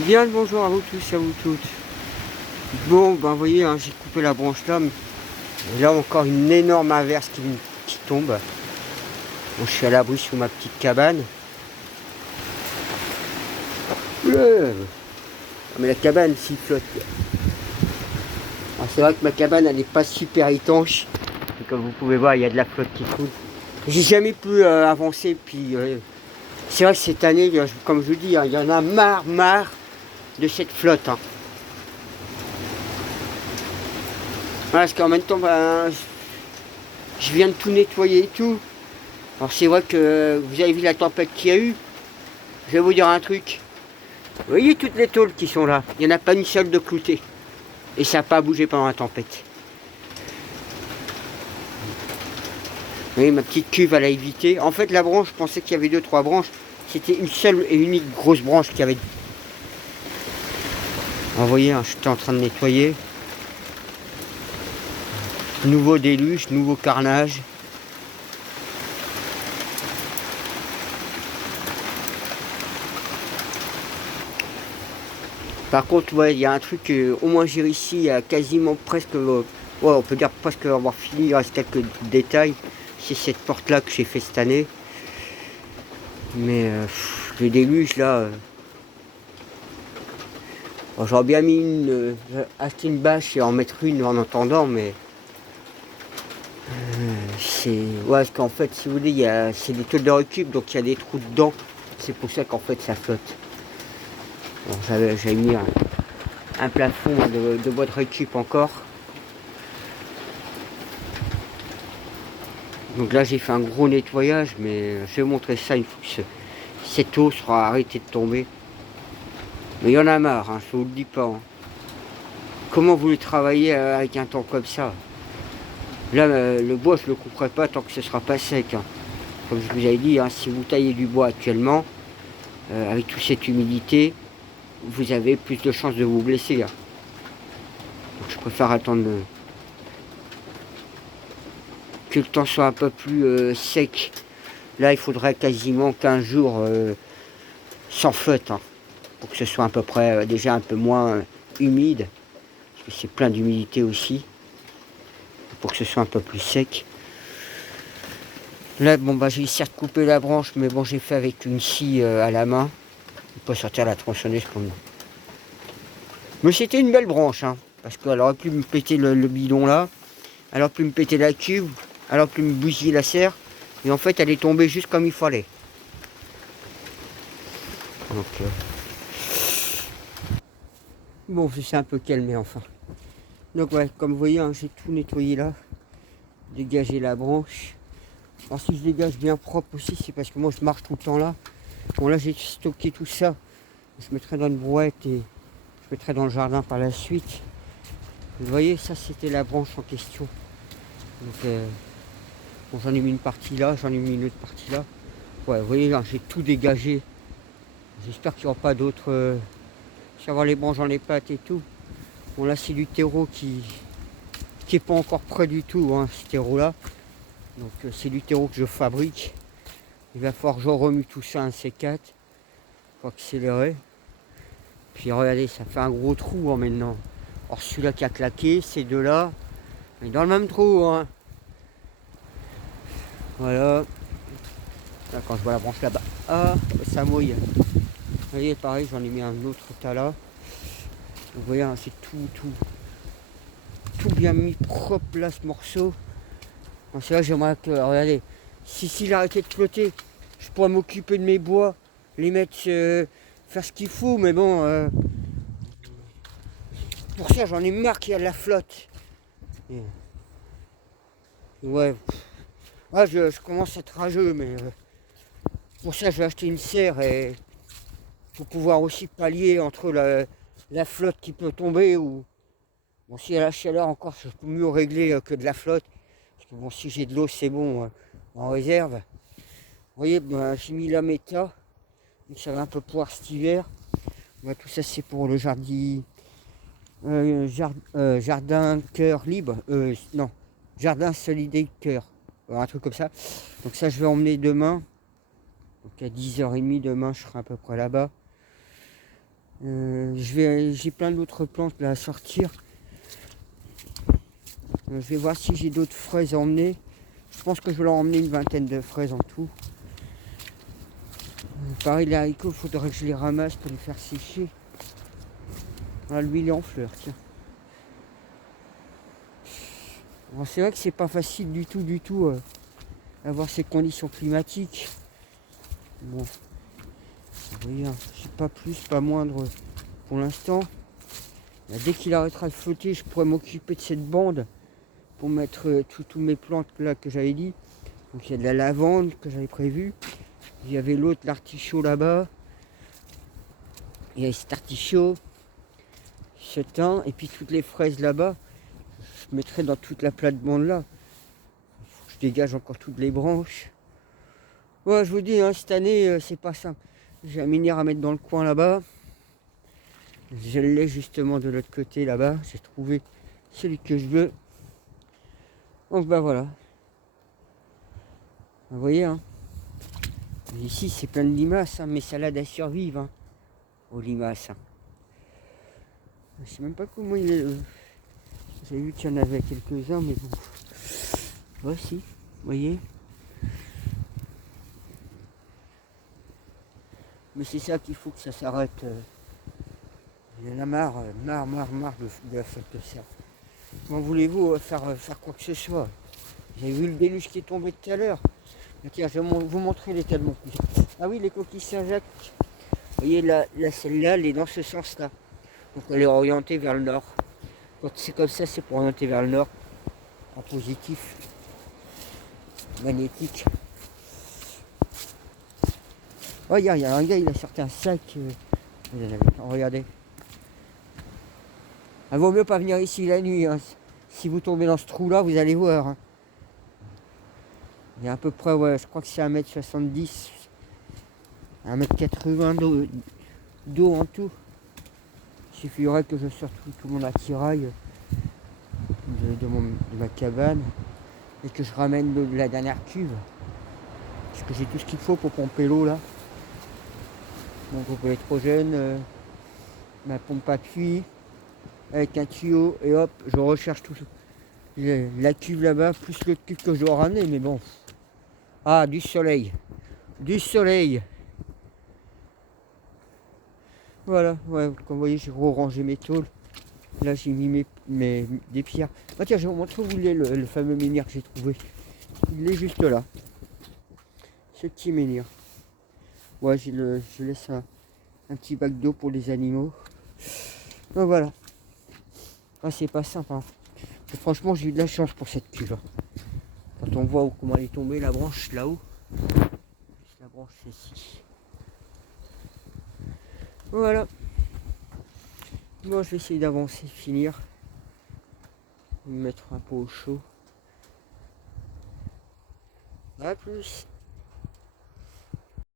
Bien le bonjour à vous tous, à vous toutes. Bon, ben vous voyez, hein, j'ai coupé la branche là. Et là encore une énorme averse qui tombe. Bon, je suis à l'abri sous ma petite cabane. Mais la cabane s'y flotte. C'est vrai que ma cabane elle n'est pas super étanche. Et comme vous pouvez voir, il y a de la flotte qui coule. J'ai jamais pu avancer. Puis c'est vrai que cette année, comme je vous dis, hein, il y en a marre de cette flotte. Hein. Parce qu'en même temps, ben, je viens de tout nettoyer et tout. Alors c'est vrai que vous avez vu la tempête qu'il y a eu. Je vais vous dire un truc. Vous voyez toutes les tôles qui sont là. Il n'y en a pas une seule de cloutée. Et ça n'a pas bougé pendant la tempête. Vous voyez, ma petite cuve, elle a évité. En fait, la branche, je pensais qu'il y avait 2-3 branches. C'était une seule et unique grosse branche qui avait. Vous voyez, hein, j'étais en train de nettoyer. Nouveau déluge, nouveau carnage. Par contre, ouais, il y a un truc, au moins j'ai réussi à quasiment presque, ouais, on peut dire presque avoir fini, il reste quelques détails. C'est cette porte là que j'ai fait cette année. Mais le déluge là, bon, j'aurais bien mis acheter une bâche et en mettre une en attendant, mais c'est, ouais, parce qu'en fait, si vous voulez, c'est des tôles de récup, donc il y a des trous dedans. C'est pour ça qu'en fait ça flotte. Bon, j'avais mis un plafond de bois de récup encore. Donc là j'ai fait un gros nettoyage, mais je vais vous montrer ça une fois que cette eau sera arrêtée de tomber. Mais il y en a marre, hein, je vous le dis pas. Hein. Comment vous voulez travailler avec un temps comme ça? Là le bois je le couperai pas tant que ce sera pas sec. Hein. Comme je vous avais dit, hein, si vous taillez du bois actuellement, avec toute cette humidité, vous avez plus de chances de vous blesser. Hein. Donc je préfère attendre que le temps soit un peu plus sec. Là il faudrait quasiment 15 jours sans flotte. Hein. Pour que ce soit à peu près déjà un peu moins humide, parce que c'est plein d'humidité aussi, pour que ce soit un peu plus sec. Là, bon, bah, j'ai certes coupé la branche, mais bon, j'ai fait avec une scie à la main. On peut sortir la tronçonneuse comme. Mais c'était une belle branche, hein, parce qu'elle aurait pu me péter le bidon là, elle aurait pu me péter la cuve, elle aurait pu me bousiller la serre, et en fait, elle est tombée juste comme il fallait. Donc, bon, je suis un peu calmé enfin. Donc ouais, comme vous voyez, hein, j'ai tout nettoyé là, dégagé la branche. Alors si je dégage bien propre aussi, c'est parce que moi je marche tout le temps là. Bon là j'ai stocké tout ça. Je mettrai dans une brouette et je mettrai dans le jardin par la suite. Vous voyez, ça c'était la branche en question. Donc bon, j'en ai mis une partie là, j'en ai mis une autre partie là. Ouais, vous voyez, là j'ai tout dégagé. J'espère qu'il n'y aura pas d'autres. Si avoir les branches dans les pattes et tout. Bon là c'est du terreau qui est pas encore prêt du tout, hein, ce terreau là. Donc c'est du terreau que je fabrique. Il va falloir que je remue tout ça un C4 pour accélérer. Puis regardez, ça fait un gros trou hein, maintenant. Or celui-là qui a claqué, ces deux-là, est dans le même trou. Hein. Voilà. Là, quand je vois la branche là-bas, ah, ça mouille. Vous voyez, pareil, j'en ai mis un autre tas là. Vous voyez, hein, c'est tout bien mis propre là ce morceau. C'est là j'aimerais que, regardez, s'il arrêtait de flotter, je pourrais m'occuper de mes bois, les mettre, faire ce qu'il faut, mais bon, pour ça j'en ai marre qu'il y a de la flotte. Et, ouais, je commence à être rageux, mais pour ça je vais acheter une serre et pour pouvoir aussi pallier entre la flotte qui peut tomber ou bon si y a la chaleur encore je peux mieux régler que de la flotte. Parce que bon si j'ai de l'eau c'est bon en réserve. Vous voyez, ben, j'ai mis la méta, donc ça va un peu pouvoir cet hiver. Ben, tout ça c'est pour le jardin cœur libre, non, jardin solidaire cœur, un truc comme ça. Donc ça je vais emmener demain, donc à 10h30 demain je serai à peu près là-bas. J'ai plein d'autres plantes là à sortir. Je vais voir si j'ai d'autres fraises à emmener. Je pense que je vais leur emmener une vingtaine de fraises en tout. Pareil, les haricots, il faudrait que je les ramasse pour les faire sécher. Ah, lui, il est en fleurs, tiens. Bon, c'est vrai que c'est pas facile du tout avoir ces conditions climatiques. Bon, vous voyez, hein, j'ai pas plus, pas moindre pour l'instant. Dès qu'il arrêtera de flotter, je pourrai m'occuper de cette bande pour mettre tous mes plantes là que j'avais dit. Donc il y a de la lavande que j'avais prévu. Il y avait l'autre, l'artichaut là-bas. Il y a cet artichaut, ce thym, et puis toutes les fraises là-bas. Je mettrai dans toute la plate-bande là. Je dégage encore toutes les branches. Ouais, je vous dis, hein, cette année, c'est pas simple. J'ai un minière à mettre dans le coin là-bas. Je l'ai justement de l'autre côté là-bas. J'ai trouvé celui que je veux. Donc bah voilà. Vous voyez, hein. Ici c'est plein de limaces, hein, mes salades elles survivent hein, aux limaces. Hein. Je sais même pas comment il est. J'ai vu qu'il y en avait quelques-uns, mais bon. Voici, vous voyez. Mais c'est ça qu'il faut que ça s'arrête. Il y en a marre de la faute de ça. Comment voulez-vous faire quoi que ce soit? J'ai vu le déluge qui est tombé tout à l'heure. Tiens, je vais vous montrer les tas de mon cousin. Ah oui, les coquilles Saint-Jacques. Vous voyez, là celle-là, elle est dans ce sens-là. Donc elle est orientée vers le nord. Quand c'est comme ça, c'est pour orienter vers le nord. En positif. Magnétique. Oh, regarde, il y a un gars, il a sorti un sac. Regardez. Il vaut mieux pas venir ici la nuit. Hein. Si vous tombez dans ce trou-là, vous allez voir. Hein. Il y a à peu près, ouais, je crois que c'est 1m70, 1m80 d'eau en tout. Il suffirait que je sorte tout mon attirail de ma cabane et que je ramène la dernière cuve. Parce que j'ai tout ce qu'il faut pour pomper l'eau là. Mon groupe électrogène, ma pompe à puits, avec un tuyau et hop, je recherche tout la cuve là-bas, plus le cuve que je dois ramener, mais bon. Ah, du soleil. Du soleil. Voilà, ouais, comme vous voyez, j'ai rangé mes tôles. Là, j'ai mis des pierres. Ah, tiens, je vais vous montrer où il est le fameux menhir que j'ai trouvé. Il est juste là. Ce petit menhir. Ouais, je laisse un petit bac d'eau pour les animaux. Donc voilà. Ah, c'est pas simple. Hein. Et franchement, j'ai eu de la chance pour cette cuve. Quand on voit comment elle est tombée, la branche là-haut. La branche ici. Voilà. Bon, je vais essayer d'avancer, finir. Me mettre un peu au chaud. A plus.